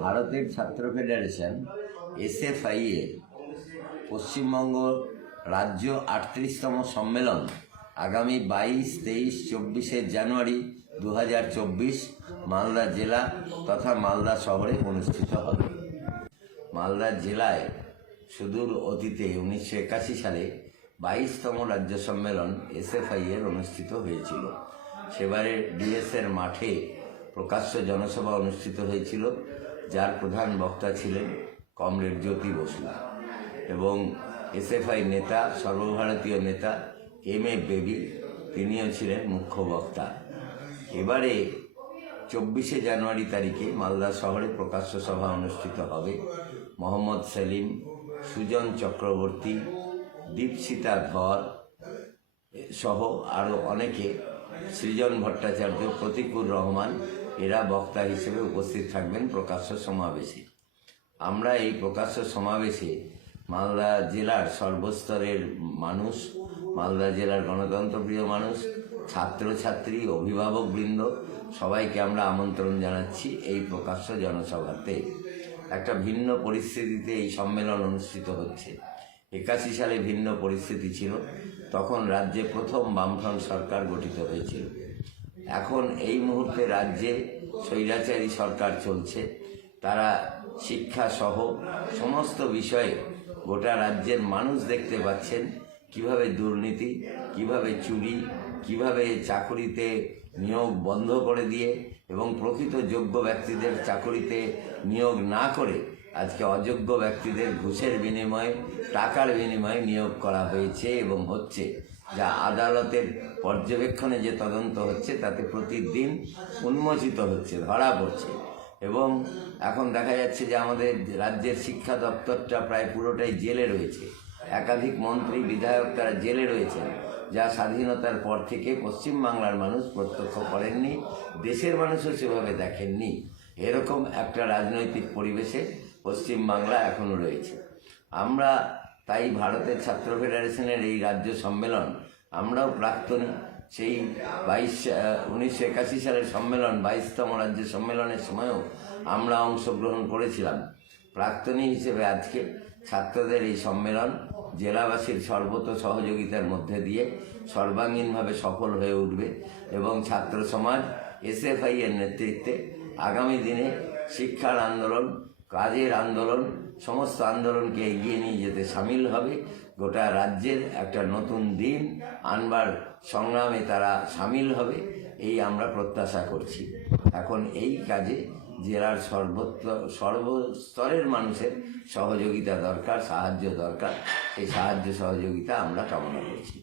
ভারতের ছাত্র federation SFI এর পশ্চিমবঙ্গ রাজ্য আটত্রিশতম সম্মেলন আগামী বাইশ, তেইশ, চব্বিশে জানুয়ারি দু হাজার চব্বিশ মালদা জেলা তথা মালদা শহরে অনুষ্ঠিত হবে। মালদা জেলায় সুদূর অতীতে উনিশশো একাশি সালে বাইশতম রাজ্য সম্মেলন এসএফআই এর অনুষ্ঠিত হয়েছিল। সেবারে ডিএসের মাঠে প্রকাশ্য জনসভা অনুষ্ঠিত হয়েছিল, যার প্রধান বক্তা ছিলেন কমরেড জ্যোতি বসু। এবং এসএফআই নেতা, সর্বভারতীয় নেতা এম এ বেবি, তিনিও ছিলেন মুখ্য বক্তা। এবারে চব্বিশে জানুয়ারি তারিখে মালদা শহরে প্রকাশ্য সভা অনুষ্ঠিত হবে। মোহাম্মদ সেলিম, সুজন চক্রবর্তী দীপসিতা ধর সহ আরও অনেকে সৃজন ভট্টাচার্য প্রতিকুর রহমান, এরা বক্তা হিসেবে উপস্থিত থাকবেন প্রকাশ্য সমাবেশে। আমরা এই প্রকাশ্য সমাবেশে মালদা জেলার সর্বস্তরের মানুষ, মালদা জেলার গণতন্ত্রপ্রিয় মানুষ, ছাত্রছাত্রী, অভিভাবকবৃন্দ, সবাইকে আমরা আমন্ত্রণ জানাচ্ছি এই প্রকাশ্য জনসভাতে। একটা ভিন্ন পরিস্থিতিতে এই সম্মেলন অনুষ্ঠিত হচ্ছে। একাশি সালে ভিন্ন পরিস্থিতি ছিল। তখন রাজ্যে প্রথম বামফ্রন্ট সরকার গঠিত হয়েছিল। এখন এই মুহূর্তে রাজ্যে স্বৈরাচারী সরকার চলছে। তারা শিক্ষা সহ সমস্ত বিষয়ে গোটা রাজ্যের মানুষ দেখতে পাচ্ছেন কীভাবে দুর্নীতি, কীভাবে চুরি, কীভাবে চাকুরিতে নিয়োগ বন্ধ করে দিয়ে এবং প্রকৃত যোগ্য ব্যক্তিদের চাকুরিতে নিয়োগ না করে আজকে অযোগ্য ব্যক্তিদের ঘুষের বিনিময়ে, টাকার বিনিময়ে নিয়োগ করা হয়েছে এবং হচ্ছে যা আদালতের পর্যবেক্ষণে যে তদন্ত হচ্ছে তাতে প্রতিদিন উন্মোচিত হচ্ছে, ধরা পড়ছে। এবং এখন দেখা যাচ্ছে যে আমাদের রাজ্যের শিক্ষা দপ্তরটা প্রায় পুরোটাই জেলে রয়েছে। একাধিক মন্ত্রী, বিধায়ক তারা জেলে রয়েছেন, যা স্বাধীনতার পর থেকে পশ্চিমবাংলার মানুষ প্রত্যক্ষ করেননি, দেশের মানুষও সেভাবে দেখেননি। এরকম একটা রাজনৈতিক পরিবেশে পশ্চিমবাংলা এখনও রয়েছে। আমরা তাই ভারতের ছাত্র ফেডারেশনের এই রাজ্য সম্মেলন, আমরাও প্রাক্তন সেই বাইশ উনিশশো একাশি সালের সম্মেলন, বাইশতম রাজ্য সম্মেলনের সময়ও আমরা অংশগ্রহণ করেছিলাম। প্রাক্তনী হিসেবে আজকে ছাত্রদের এই সম্মেলন জেলাবাসীর সর্বত সহযোগিতার মধ্যে দিয়ে সর্বাঙ্গীনভাবে সফল হয়ে উঠবে এবং ছাত্র সমাজ, এসএফআই এর নেতৃত্বে আগামী দিনে শিক্ষার আন্দোলন, কাজের আন্দোলন, সমস্ত আন্দোলনকে এগিয়ে নিয়ে যেতে সামিল হবে। গোটা রাজ্যের একটা নতুন দিন আনবার সংগ্রামে তারা সামিল হবে, এই আমরা প্রত্যাশা করছি। এখন এই কাজে জেলার সর্বত্র, সর্বস্তরের মানুষের সহযোগিতা দরকার, সাহায্য দরকার। সেই সাহায্য সহযোগিতা আমরা কামনা করছি।